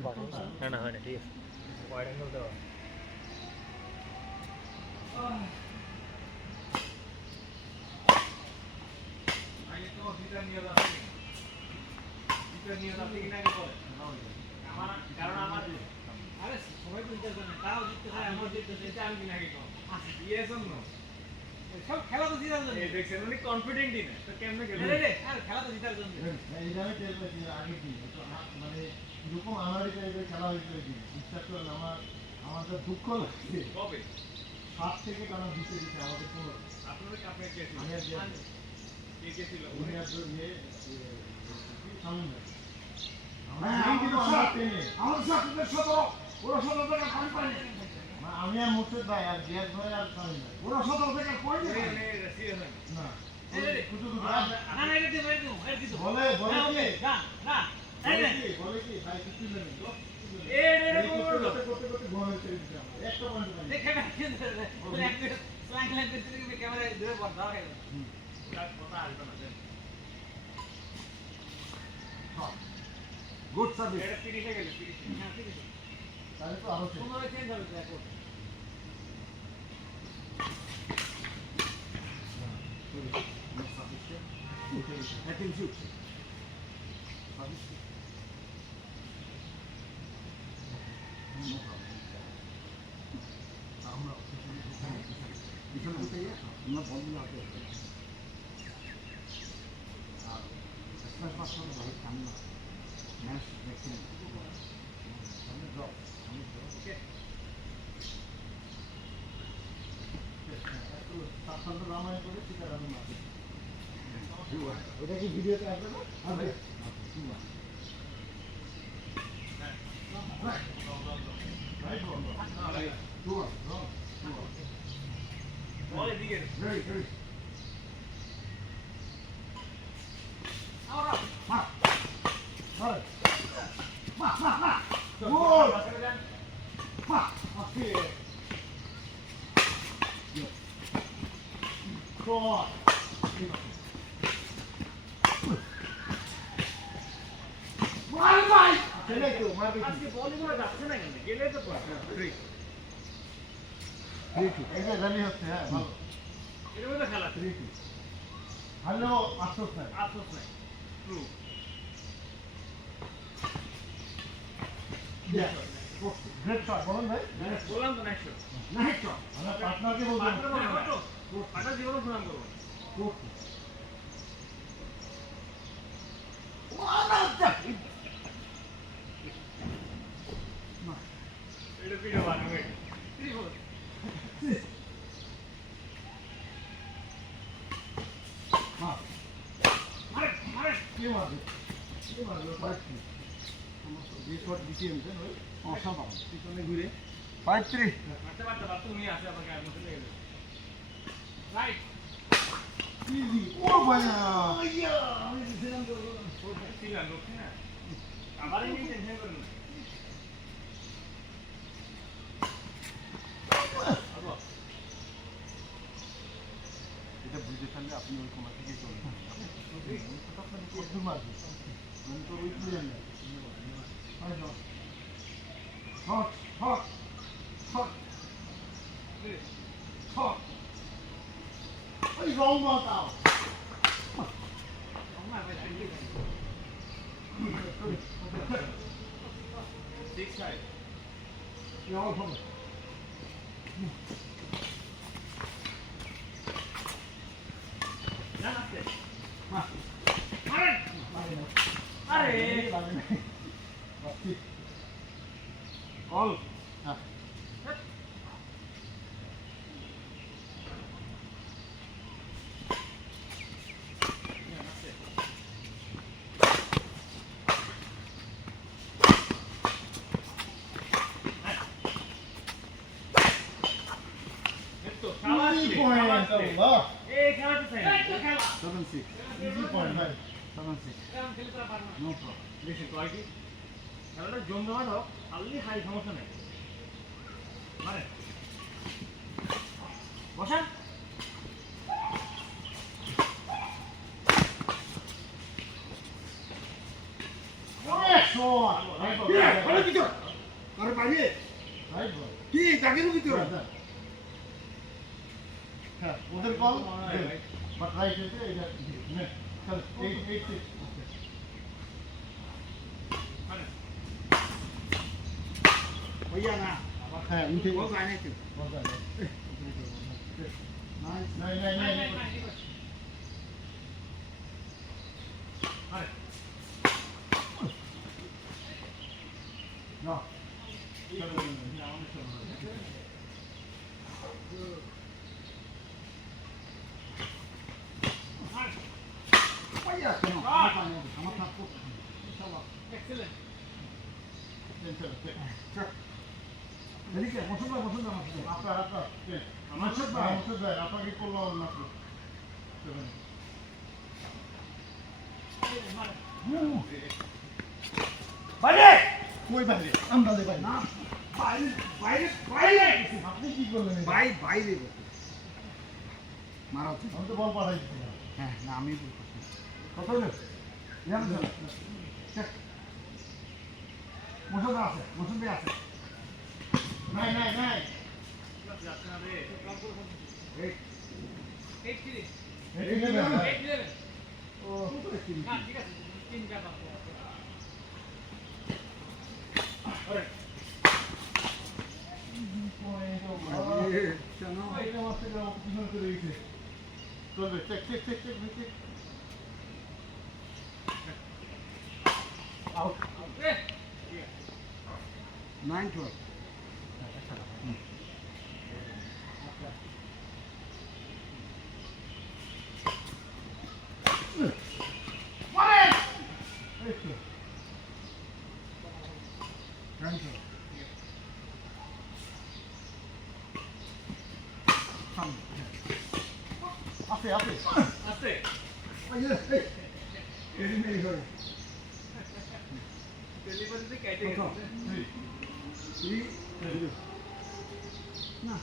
না না হয় না, ঠিক আছে। ওয়াইড অ্যাঙ্গেল দেওয়া। কারণ আমার আরে সবাই তো জিততে জানে, তাও জিততে চায়, আমার জিততে চায়, এটা আমি কিনা আগে কম ইয়েস অর নো, সব খেলা তো জিতার জন্য। এই দেখছেন উনি কনফিডেন্টই না, তো কেমনে খেলবে রে? আরে খেলা তো জিতার জন্য। এই জায়গায় টের পেয়েছি আগে কি তো মানে এরকম আনাড়ি টাইপের খেলা হয়েছিল কি বিশ্বাস করেন আমাদের দুঃখ লাগছে কবে 7 থেকে টানা দিতে আমাদের কোনো আপনাদের কাপে কে ছিল? আমি আর কে ছিল? উনি আর ইয়ে সামনে আমাদের সাথে 17 ওরা 17 টাকা পানি পানি আমি আর মুর্শিদ ভাই আর জিয়াদ ভাই আর সামনে ওরা 17 টাকা কই না না বলে কি ভাই কিছু নেই করতে ঘুমানো ছেড়ে দিতে আমরা একটা পয়েন্ট পাই দেখে না কিন্তু স্ল্যাং করতে ক্যামেরা ধরে বড় দাও গেল কথা আসবে না। গুড সার্ভিস এটা 30 এ গেল 30 হ্যাঁ 30 তাহলে তো আরো কোনো চেঞ্জ হবে দেখো Hacking shoot. আমরা পিছনে বলতে আমরা বন্ধু আছে আর স্ম্যাশ মাস্টার ভাই সামনে ম্যাচ দেখছেন সামনে ড্রপ ওকে সাতটা রামায়ণ করে ঠিক আছে আমি মারছি ওটা কি ভিডিওতে আসবে না আসবে আজকে বলিগুলো যাচ্ছে না কেন গেলে তো পড়ে এটা র্যালি হচ্ছে হ্যাঁ ভালো এর মধ্যে খেলা 3-2 হ্যালো আফসোস নাই ট্রু গ্রেট শট বলুন ভাই বললাম তো নেক্সট নাইট শট আমরা পার্টনারকে বলবো পার্টনার জীবন প্রণাম করবো এটা ভিডিও বানাবে ঘুরে 5-3 তুমি আছে আপনাকে আর মধ্যে লেগে রাইট ইজি ও ভাইয়া আমি দিলাম তো ছিলাম লোক না আবার এই টেনশন করুন এটা বুঝে ফেললে আপনি ওই কোনা থেকে চলবেন আপনি কত মারবেন আমি তো ওই প্লেয়ার না হট হট হট হট ওই রং মাতাও সিক্স সাইড ইয়াও হবে না না আরে অল খেলাটা জমজমাট হোক খালি হাই সমস্যা নেই মানে বসান Shot! ঘরের ভিতর আরে বাইরে কি জাগির ভিতর হ্যাঁ ওদের কল বাট রাইট হইছে এটা নে চল 886 भैया ना है उनके वो गाने थे बहुत गाने नहीं भैया सुनो हम आपको इंशाल्लाह एक्सीलेंट এদিকে বসুন না আপনার আমার ভাই আপনাকে করলো না বাইরে কই বাইরে আমরা দে ভাই না বাইরে আপনি কি করলেন বাইরে মারা হচ্ছে আমি তো বল পাঠাইছি হ্যাঁ না আমি কত রে ইয়াম চল মশন আছে নাই যাচ্ছে না রে ও না ঠিক আছে তিন কাটা আরে চলো এটা মারতে গেল পিছনে চলে গেছে চলবে চেক আউট 9-12 আস্তে ডেলিভারিতে কেটে গেছে না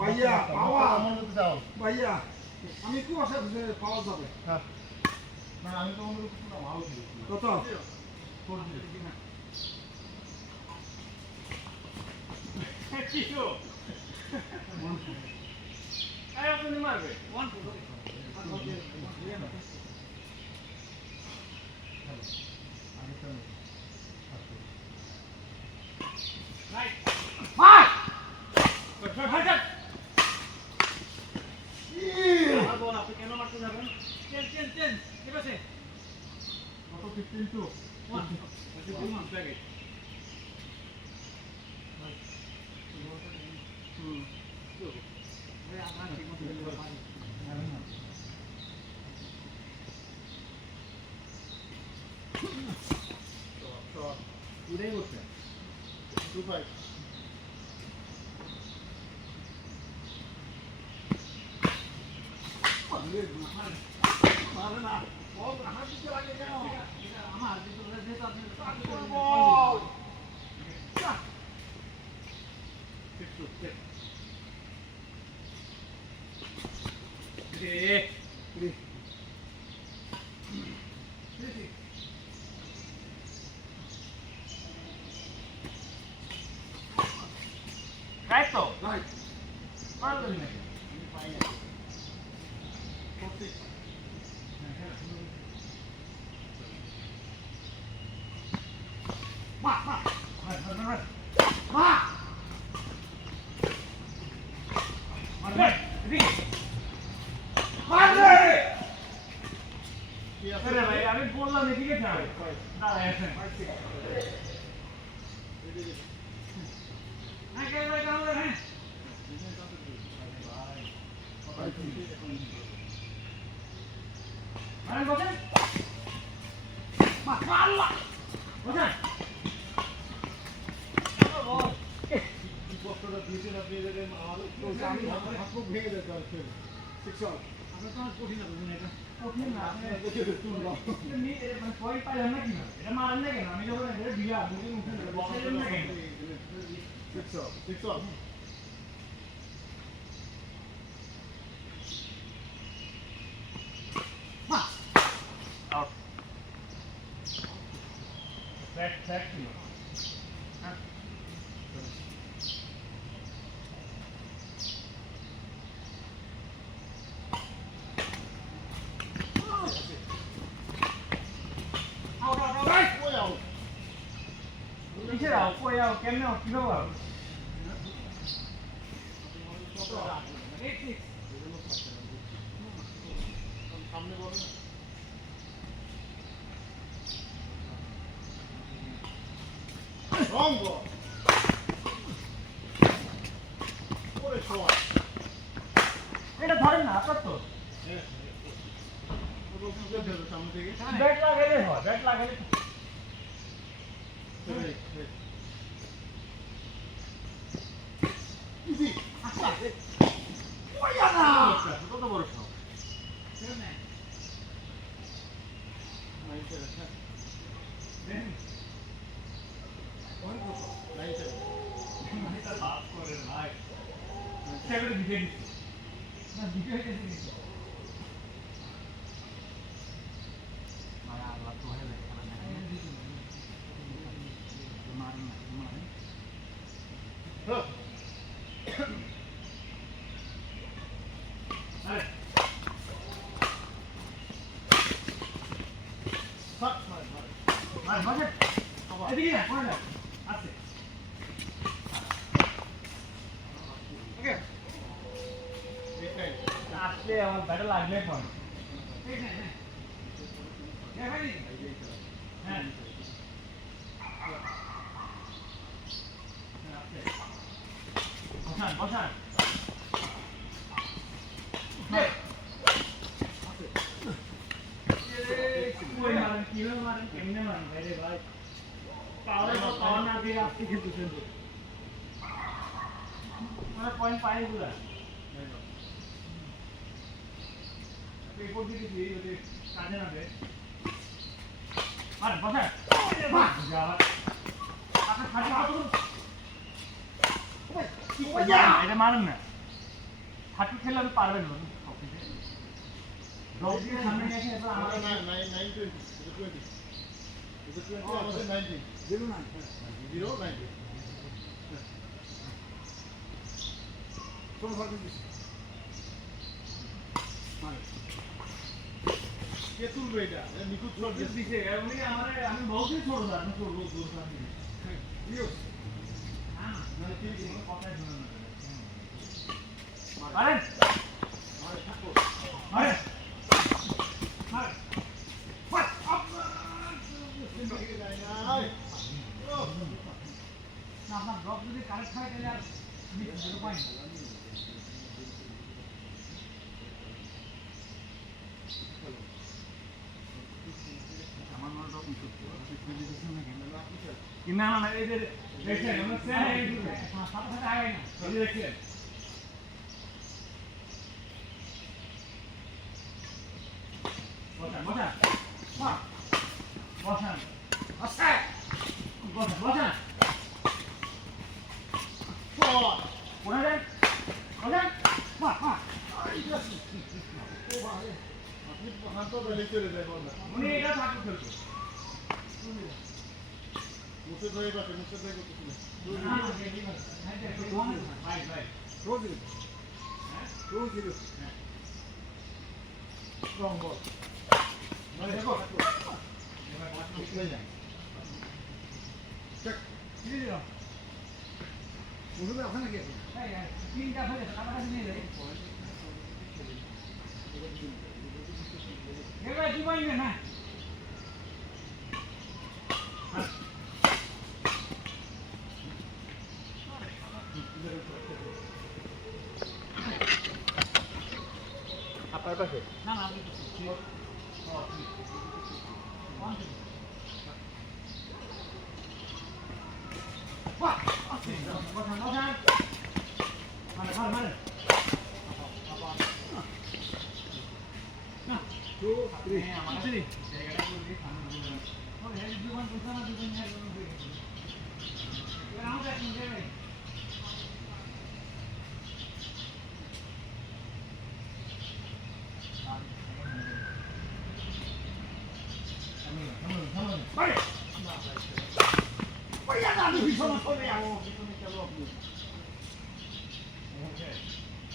ভাইয়া ভাইয়া আমি খুব আশা পাওয়া যাবে না আমি তো মনে করছি ভালো কত মারবে আপনি কেন মারতে যাবেন চেন ঠিক আছে কত 15 টু 1 মাস লাগে উড়ে গেছে 25 মারে না বল আমার দিকে লাগে কেন আমার দিকে যেটা আপনি কাট করব Right though. Right. Farther than that. আমি বললাম এদিকে যাই দাঁড়ায় আছেন হ্যাঁ কে ভাই কেমন হ্যাঁ আরে বসেন মাশাআল্লাহ বসেন বক্তব্য দিয়েছেন আপনি এদের আমি হাত ভেঙে যেতে পারছি শিক্ষক আমরা তো কঠিন না বুঝুন এটা কঠিন না আপনি দেখে তুলব মানে কই পাইলেন না কি এটা মারেন না কেন আমি যখন এটা দিলাম বুঝুন উঠে বক্তব্য না কেন শিক্ষক কই যাও কেমনে কি খবর সামনে বল না রং বল ওরে শট এটা ধরেন না আপনার তো সামনে থেকে ব্যাট লাগালে হয় ব্যাট লাগালে ইজি আচ্ছা ওয়া না কত বড় শট আসলে আমার ব্যাটে লাগলে ফোন হ্যাঁ বসান বসান কই মারেন কিভাবে মারেন কেমনে মারেন ভাই রে ভাই পাওয়ার না দিয়ে আপনি খেলতেছেন মানে পয়েন্ট পাই গুলা রিপোর্ট দিতে দিই যদি কাজে না দেয় মারেন বসান যাওয়া আপনি খালি এটা মারেন না হাঁটু খেলে আমি পারবেন না সামনে এসে এবার আমার 920 আমাদের 90 090 কোন ফাঁকি দিস কে তুলবে এটা নিখুঁত শট দিছে এমনি আমারে আমি বহুতই ছোট না আমি ছোট দূর কাছে দিও না মানে কি কথাই শুনুন না মারেন মারে থাকো মারেন মারেন ফাট আপ দিকে যায় না আয় না আপনার ড্রপ যদি কারেক্ট হয় তাহলে আর মিস পয়েন্ট আমার মনে ড্রপ মিস না না এই যে দেখেন আমরা সাথে সাথে আগে না এই দেখেন বসান বসান বসান আস্তে বসান বসান শট কোনা দেন বসান বাহ বাহ ও ভাই আপনি হাত তো বেলে চলে যায় বল না উনি এটা থাকতে খেলতো মুসে ধরে বাতে মুসে ধরে করতে না না ভাই ভাই রোজ রোজ দিলো রং বল মানে দেখো চলে যায় চেক কি দিল মুসে ধরে ওখানে গিয়ে এই তিনটা হয়ে গেছে কাটা নিয়ে যাই এবার কি বলবে না আপনার পাশে না না আমি বসান বসান মানে ভালো মানে টু থ্রি আমার জায়গাটা বলবি সামনে ও এই জীবন বুঝা না জীবন নিয়ে গেল এবার আমরা কি দেবে Vale. Voy a darle un piso más sobre agua.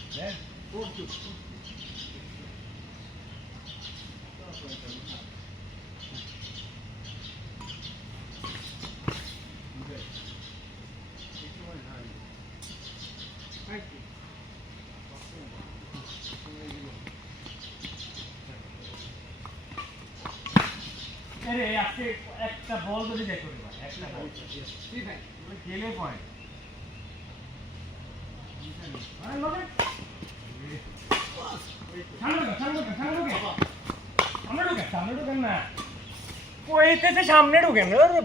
Then, আরে আজকে একটা বল যদি দেখো রে ভাই, একটা বল গেলে পয়েন্ট আরে লোকে সামনে ঢুকেন না কইতেছে সামনে ঢুকেন আরে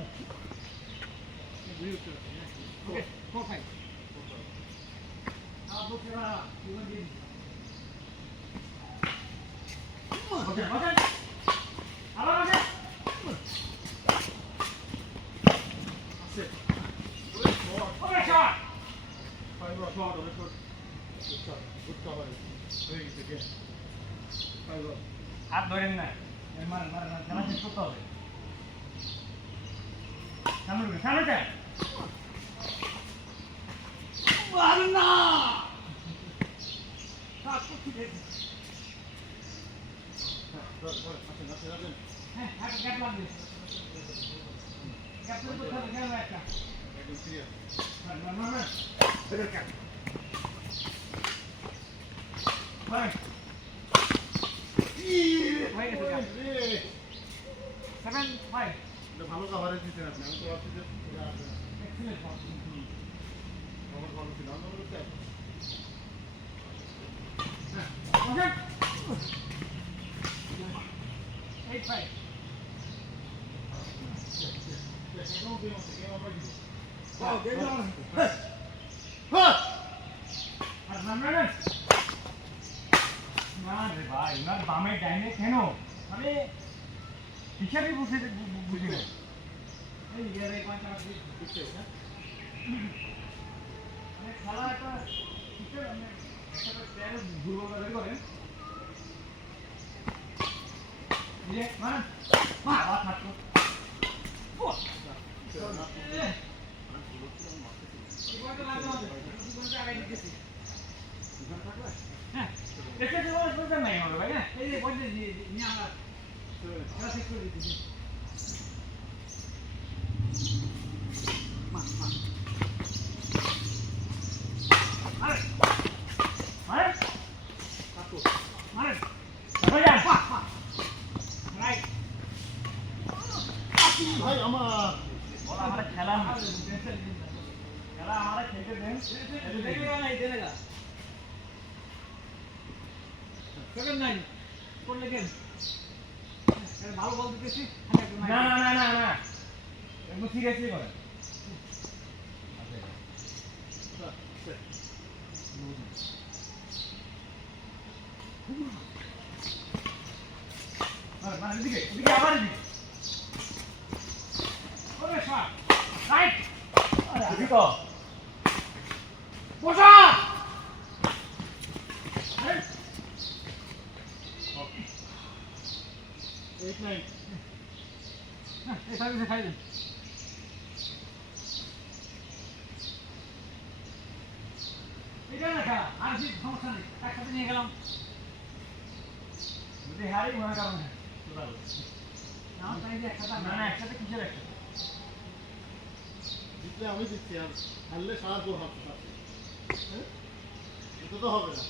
হাত ধরেন না মার মার মার খেলা শেষ করতে হবে সামনে ঢুকে সামনে যান মার না হ্যাঁ হাত গ্যাপ লাগবে গ্যাপ তো ধরে গেল একটা একদম সিরিয়াস মার মার মার বের কর ভাই ভাই রে 7-5 এটা ভালো কভারেজ দিতেন আপনি আমি তো ভাবছি যে এক্সেলেন্ট কভার ভালো ছিল আমরা বলতে ওকে 8-5 ভাই ওনার বামে ডাইনে কেন মানে হিসাবে বুঝে বুঝি না এই ইয়ারে পাঁচটা বুঝছে না মানে খেলা একটা হিসাব মানে একটা প্লেয়ার দুর্বল করেন ये मान मा बात मत करो वो इवन तो लागो इवन तो आगे दिखेছি इवन থাকবে হ্যাঁ দেখতে তো বুঝতে নাই হলো ভাই না এই যে বলতে নিয়ে আমরা খেলা শেষ করে দিতেছি মা মা আরে আরে কাকু আরে ভাই পা পা রাইট ভাই আমার বলা আমরা খেলা খেলা আমরা খেলতে দেন দেখেगा नहीं देगा 7-9 কোন লেগেন আরে ভালো বল দিতেছি না না না না একদম সিরিয়াসলি করেন আরে মানে এদিকে এদিকে আবার এদিকে ওরে শট রাইট আরে এদিকে বসা আরে 8-9 হ্যাঁ এই সার্ভিসে খাই দেন এটা না খেলা আর কি সমস্যা নেই একসাথে নিয়ে গেলাম যদি হারি মনে কারণ না তাই যে একসাথে না না একসাথে কিসের একসাথে জিতলে আমি জিতছি আর হারলে সারা গোল হারতে পারছি এটা তো হবে না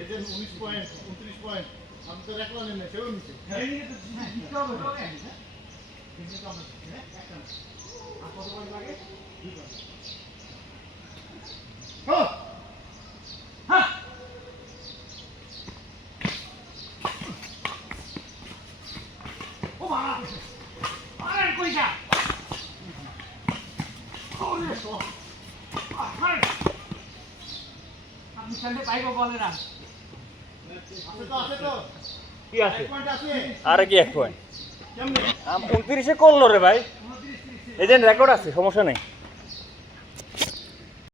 এই যে 19 পয়েন্ট 29 পয়েন্ট আমি তো এক রানে নেই সেও নিচে জিততে হবে জিততে হবে একটা আর কত পয়েন্ট লাগে 2 পয়েন্ট হ্যাঁ হ্যাঁ ও বাবা আরে কইটা ওরে সো আরে আপনি চলে পাইবো বলে না আছে তো কি আছে পয়েন্ট আছে আরে কি এক পয়েন্ট কেমনে 29 এ করলো রে ভাই এই যে রেকর্ড আছে সমস্যা নাই